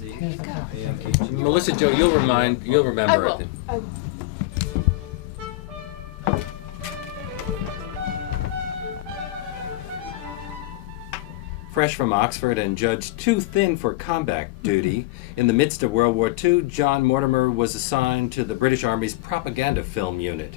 Here you go. Yeah, okay. Melissa Joe, you'll remember. I will. Fresh from Oxford and judged too thin for combat duty, in the midst of World War II, John Mortimer was assigned to the British Army's propaganda film unit.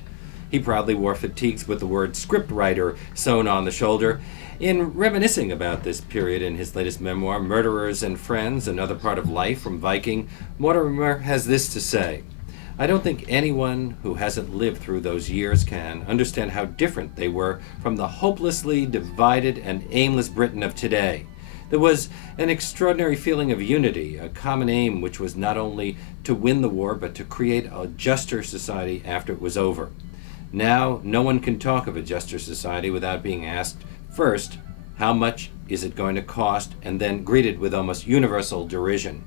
He proudly wore fatigues with the word scriptwriter sewn on the shoulder. In reminiscing about this period in his latest memoir, Murderers and Friends, Another Part of Life from Viking, Mortimer has this to say: I don't think anyone who hasn't lived through those years can understand how different they were from the hopelessly divided and aimless Britain of today. There was an extraordinary feeling of unity, a common aim which was not only to win the war but to create a juster society after it was over. Now, no one can talk of a juster society without being asked, first, how much is it going to cost, and then greeted with almost universal derision.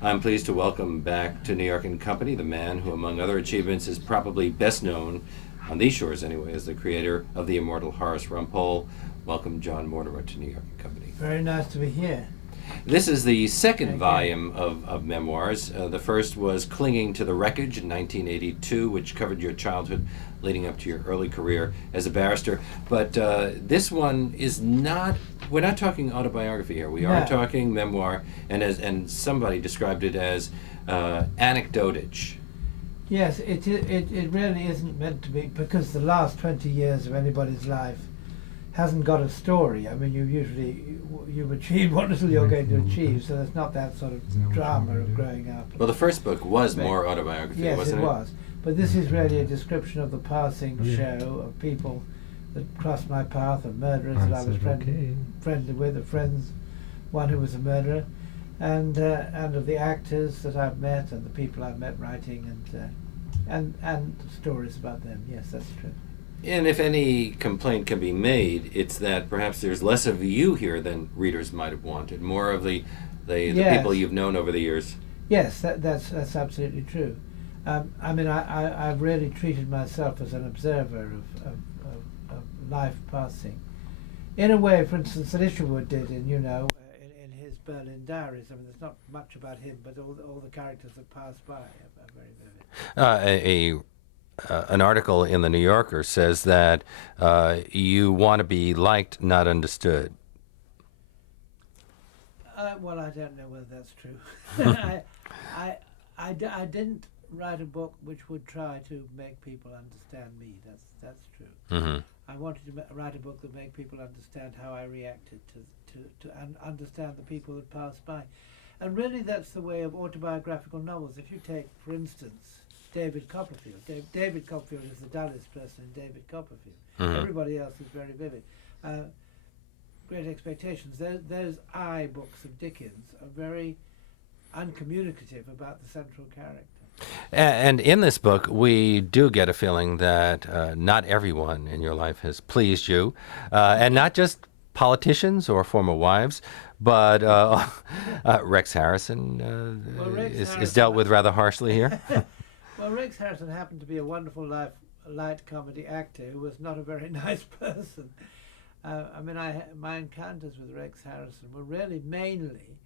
I'm pleased to welcome back to New York & Company the man who, among other achievements, is probably best known, on these shores anyway, as the creator of the immortal Horace Rumpole. Welcome, John Mortimer, to New York & Company. Very nice to be here. This is the second volume of memoirs. The first was Clinging to the Wreckage in 1982, which covered your childhood leading up to your early career as a barrister. But this one is not, we're not talking autobiography here. We are talking memoir, and somebody described it as anecdotage. Yes, it really isn't meant to be, because the last 20 years of anybody's life hasn't got a story. I mean, you've achieved what little you're going to achieve, so there's not that sort of drama of growing up. Well, the first book was more autobiography, wasn't it? Yes, it was. But this is really a description of the passing show of people that crossed my path, of murderers that I was friendly with, of friends, one who was a murderer, and of the actors that I've met and the people I've met writing, and stories about them. Yes, that's true. And if any complaint can be made, it's that perhaps there's less of you here than readers might have wanted, more of the people you've known over the years. Yes, that's absolutely true. I mean, I've really treated myself as an observer of life passing. In a way, for instance, that Isherwood did in his Berlin Diaries. I mean, there's not much about him, but all the characters that pass by are very vivid. An article in the New Yorker says that you want to be liked, not understood. Well, I don't know whether that's true. I didn't write a book which would try to make people understand me. That's true. Mm-hmm. I wanted to write a book that make people understand how I reacted to and understand the people that passed by. And really, that's the way of autobiographical novels. If you take, for instance, David Copperfield. David Copperfield is the dullest person in David Copperfield. Mm-hmm. Everybody else is very vivid. Great Expectations. Those I books of Dickens are very uncommunicative about the central character. And in this book, we do get a feeling that not everyone in your life has pleased you, and not just politicians or former wives, but Rex Harrison is dealt with rather harshly here. Well, Rex Harrison happened to be a wonderful light comedy actor who was not a very nice person. I mean, my encounters with Rex Harrison were really mainly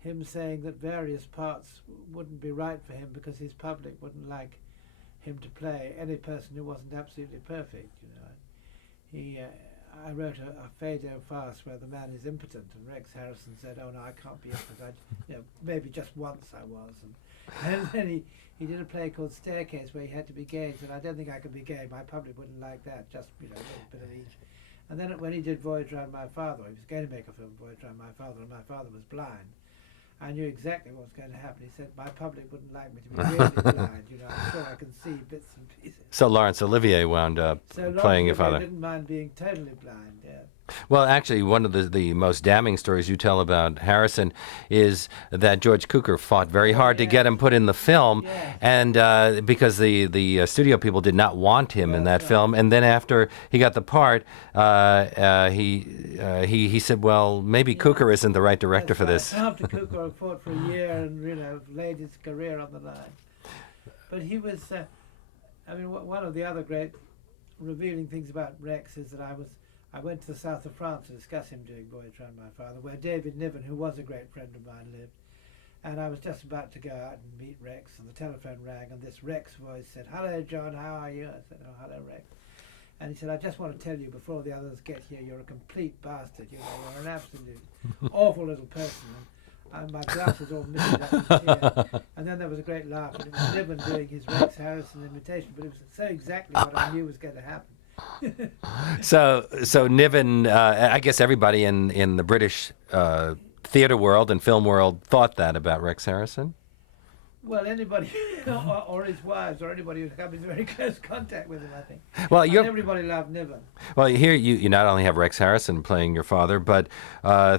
him saying that various parts wouldn't be right for him because his public wouldn't like him to play any person who wasn't absolutely perfect. I wrote a Fado farce where the man is impotent, and Rex Harrison said, "Oh no, I can't be impotent. Maybe just once I was." And then he did a play called Staircase where he had to be gay. He said, "I don't think I can be gay. My public wouldn't like that. Just a little bit of each." And then when he did Voyage Round My Father, he was going to make a film Voyage Round My Father, and my father was blind. I knew exactly what was going to happen. He said, "My public wouldn't like me to be really blind. I'm sure I can see bits and pieces." So Laurence Olivier wound up playing your father. Didn't mind being totally blind. Yeah. Well, actually, one of the most damning stories you tell about Harrison is that George Cukor fought very hard to get him put in the film, and because the studio people did not want him in that film. And then after he got the part, he said, "Well, maybe Cukor isn't the right director for this." After Cukor fought for a year and laid his career on the line, but he was. One of the other great revealing things about Rex is that I went to the south of France to discuss him doing Voyage Round My Father, where David Niven, who was a great friend of mine, lived. And I was just about to go out and meet Rex, and the telephone rang, and this Rex voice said, "Hello, John, how are you?" I said, "Oh, hello, Rex." And he said, "I just want to tell you before the others get here, you're a complete bastard. You know, you're an absolute awful little person." And my glasses all misted up with tears. And then there was a great laugh, and it was Niven doing his Rex Harrison imitation, but it was so exactly what I knew was going to happen. So Niven, I guess everybody in the British theater world and film world thought that about Rex Harrison? Well, anybody, or his wives, or anybody who comes in very close contact with him, I think. Well, And everybody loved Niven. Well, here you not only have Rex Harrison playing your father, but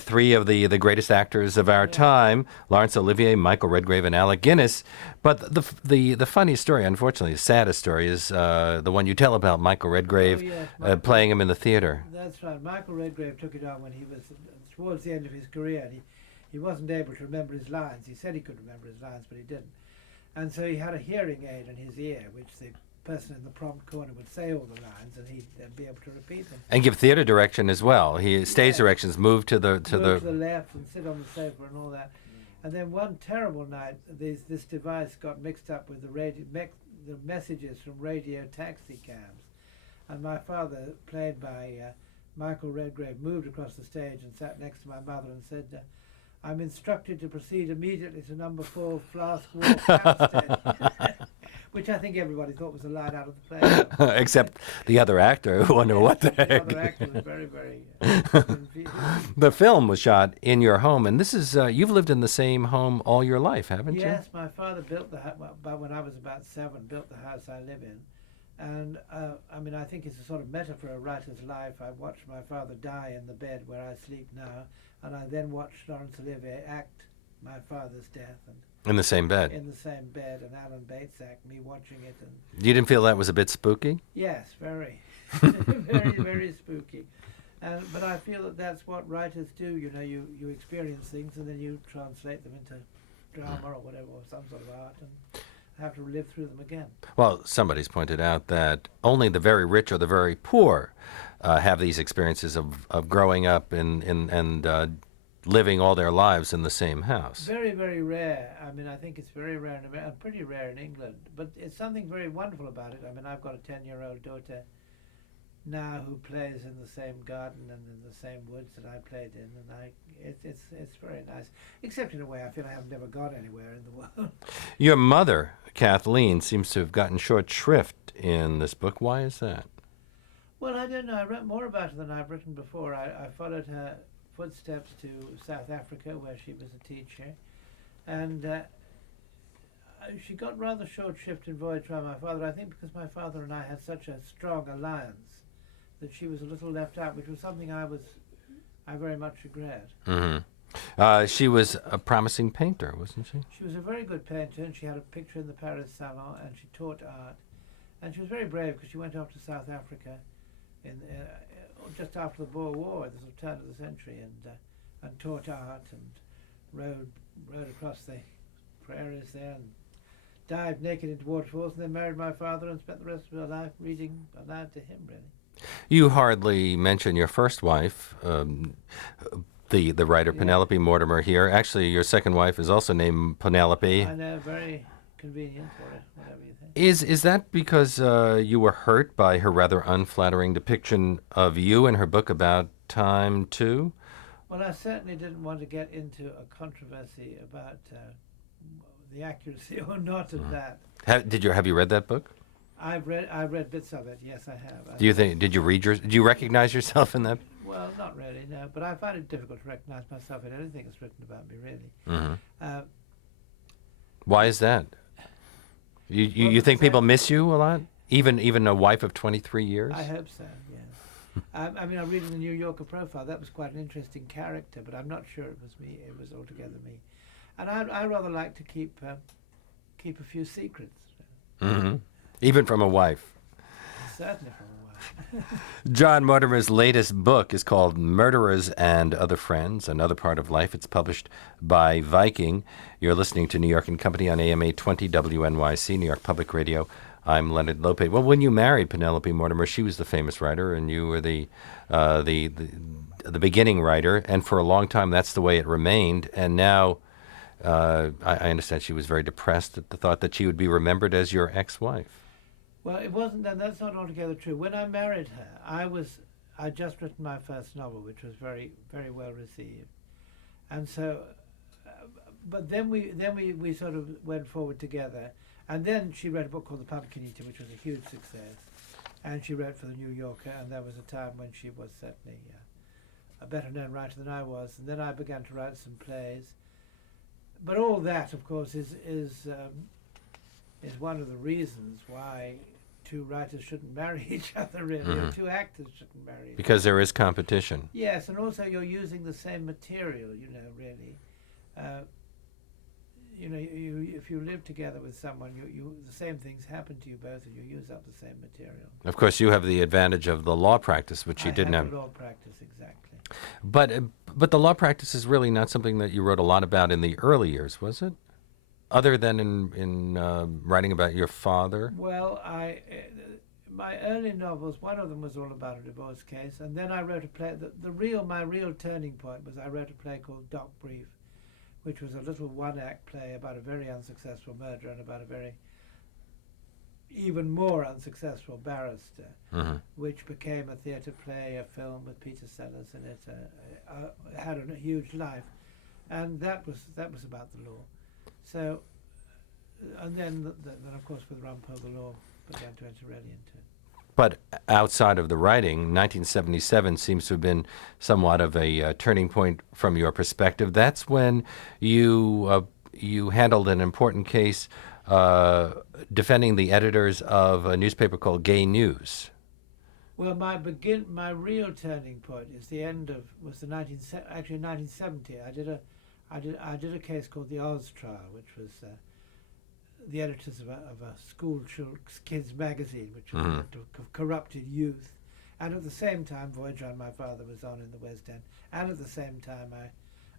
three of the greatest actors of our time: Laurence Olivier, Michael Redgrave, and Alec Guinness. But the funniest story, unfortunately, the saddest story, is the one you tell about Michael Redgrave playing him in the theater. That's right. Michael Redgrave took it on when he was towards the end of his career, and he wasn't able to remember his lines. He said he could remember his lines, but he didn't. And so he had a hearing aid in his ear, which the person in the prompt corner would say all the lines, and he'd be able to repeat them. And give theater direction as well. Stage directions, move to the left and sit on the sofa and all that. And then one terrible night, this device got mixed up with the messages from radio taxi cabs, and my father, played by Michael Redgrave, moved across the stage and sat next to my mother and said, "I'm instructed to proceed immediately to number 4 Flask Walk, Hampstead," which I think everybody thought was a line out of the play. Except the other actor who wondered what the heck. The other actor was very, very confused. The film was shot in your home, and this is you've lived in the same home all your life, haven't you? Yes, my father built the house, when I was about 7, built the house I live in. And I mean, I think it's a sort of metaphor of a writer's life. I watched my father die in the bed where I sleep now, and I then watched Laurence Olivier act my father's death. And in the same bed? In the same bed, and Alan Bates act, me watching it. And you didn't feel that was a bit spooky? Yes, very. Very, very spooky. But I feel that that's what writers do. You know, you experience things and then you translate them into drama or whatever, or some sort of art, and have to live through them again. Well, somebody's pointed out that only the very rich or the very poor have these experiences of growing up and living all their lives in the same house. Very, very rare. I mean, I think it's very rare in America, and pretty rare in England. But it's something very wonderful about it. I mean, I've got a 10-year-old daughter now who plays in the same garden and in the same woods that I played in, and it's very nice. Except in a way, I feel I have never gone anywhere in the world. Your mother, Kathleen, seems to have gotten short shrift in this book. Why is that? Well, I don't know. I wrote more about her than I've written before. I followed her footsteps to South Africa, where she was a teacher, and she got rather short shrift in Voyage by my father, I think because my father and I had such a strong alliance that she was a little left out, which was something I very much regret. Mm-hmm. She was a promising painter, wasn't she? She was a very good painter, and she had a picture in the Paris Salon, and she taught art. And she was very brave because she went off to South Africa in just after the Boer War, at the sort of turn of the century, and taught art and rode across the prairies there and dived naked into waterfalls, and then married my father and spent the rest of her life reading aloud to him, really. You hardly mention your first wife, the writer Penelope Mortimer here. Actually, your second wife is also named Penelope. I know, very convenient for it, whatever you think. Is that because you were hurt by her rather unflattering depiction of you in her book About Time, too? Well, I certainly didn't want to get into a controversy about the accuracy or not of that. Have you read that book? I've read bits of it. Yes, I have. Did you recognize yourself in that? Well, not really, no. But I find it difficult to recognize myself in anything that's written about me, really. Mm-hmm. Why is that? You think people miss you a lot? Even a wife of 23 years? I hope so, yes. I mean, I read in the New Yorker profile, that was quite an interesting character, but I'm not sure it was me. It was altogether me. And I rather like to keep a few secrets. Mm-hmm. Even from a wife? Certainly from a wife. John Mortimer's latest book is called Murderers and Other Friends, Another Part of Life. It's published by Viking. You're listening to New York and Company on AM 820 WNYC, New York Public Radio. I'm Leonard Lopez. Well, when you married Penelope Mortimer, she was the famous writer, and you were the beginning writer, and for a long time that's the way it remained. And now I understand she was very depressed at the thought that she would be remembered as your ex-wife. Well, it wasn't, and that's not altogether true. When I married her, I'd just written my first novel, which was very, very well received. And so, but then we sort of went forward together. And then she wrote a book called The Pumpkin Eater, which was a huge success. And she wrote for the New Yorker, and there was a time when she was certainly a better known writer than I was. And then I began to write some plays. But all that, of course, is one of the reasons why two writers shouldn't marry each other, really, or two actors shouldn't marry each other. Because there is competition. Yes, and also you're using the same material, really. If you live together with someone, the same things happen to you both, and you use up the same material. Of course, you have the advantage of the law practice, which you didn't have. The law practice, exactly. But the law practice is really not something that you wrote a lot about in the early years, was it? Other than in writing about your father? Well, my early novels, one of them was all about a divorce case, and then I wrote a play. My real turning point was I wrote a play called Doc Brief, which was a little one-act play about a very unsuccessful murderer and about a very even more unsuccessful barrister, which became a theatre play, a film with Peter Sellers in it, had a huge life, and that was about the law. So, and then of course with Rumpole the law began to enter really into it. But outside of the writing, 1977 seems to have been somewhat of a turning point from your perspective. That's when you handled an important case defending the editors of a newspaper called Gay News. Well, my real turning point is the end of 1970. I did a case called the Oz Trial, which was the editors of a school kids magazine, which was of corrupted youth, and at the same time, Voyager and My Father was on in the West End, and at the same time,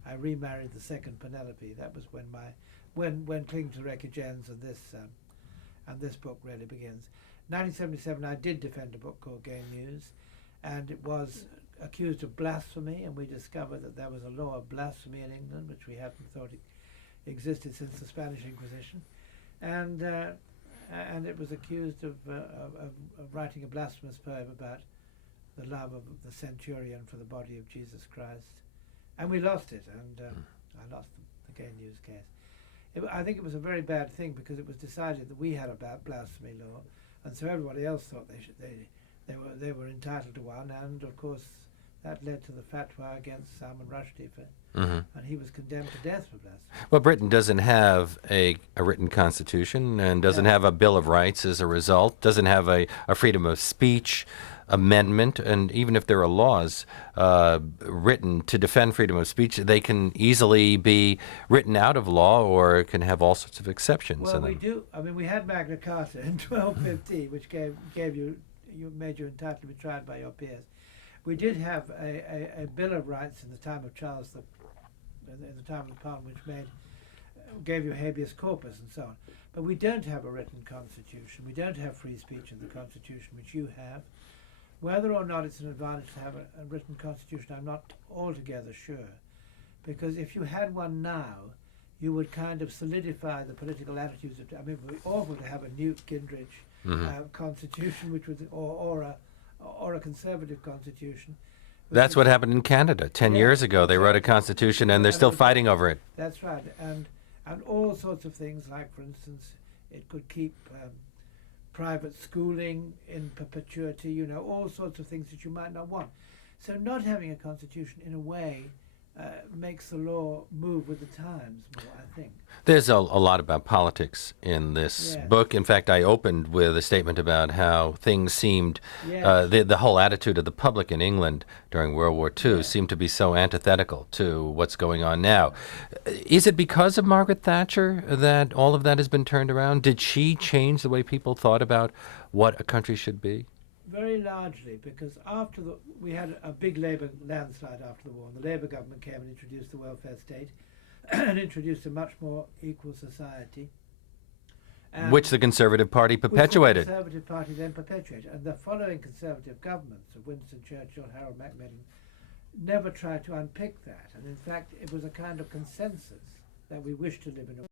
I remarried the second Penelope. That was when Cling to Wreckage ends, and this book really begins. 1977, I did defend a book called Gay News, and it was accused of blasphemy, and we discovered that there was a law of blasphemy in England, which we hadn't thought existed since the Spanish Inquisition, and it was accused of writing a blasphemous poem about the love of the centurion for the body of Jesus Christ, and we lost it, and I lost the Gay News case. I think it was a very bad thing because it was decided that we had a blasphemy law, and so everybody else thought they were entitled to one, and of course that led to the fatwa against Salman Rushdie, and he was condemned to death for blasphemy. Well, Britain doesn't have a written constitution and doesn't have a Bill of Rights as a result, doesn't have a freedom of speech amendment, and even if there are laws written to defend freedom of speech, they can easily be written out of law or can have all sorts of exceptions. Well, we do. I mean, we had Magna Carta in 1215, which made you entitled to be tried by your peers. We did have a Bill of Rights in the time of Charles in the time of the Parliament, which gave you habeas corpus and so on. But we don't have a written constitution. We don't have free speech in the Constitution, which you have. Whether or not it's an advantage to have a written constitution, I'm not altogether sure. Because if you had one now, you would kind of solidify the political attitudes. I mean, it would be awful to have a Newt Gingrich constitution, which was, or a conservative constitution. That's what happened in Canada 10 years ago. They wrote a constitution, and they're still fighting over it. That's right, and all sorts of things, like, for instance, it could keep private schooling in perpetuity, all sorts of things that you might not want. So not having a constitution, in a way, makes the law move with the times more, I think. There's a lot about politics in this book. In fact, I opened with a statement about how things seemed, the whole attitude of the public in England during World War II seemed to be so antithetical to what's going on now. Is it because of Margaret Thatcher that all of that has been turned around? Did she change the way people thought about what a country should be? Very largely, because we had a big Labour landslide after the war, and the Labour government came and introduced the welfare state and introduced a much more equal society. Which the Conservative Party perpetuated. Which the Conservative Party then perpetuated. And the following Conservative governments of Winston Churchill, Harold Macmillan, never tried to unpick that. And in fact, it was a kind of consensus that we wish to live in a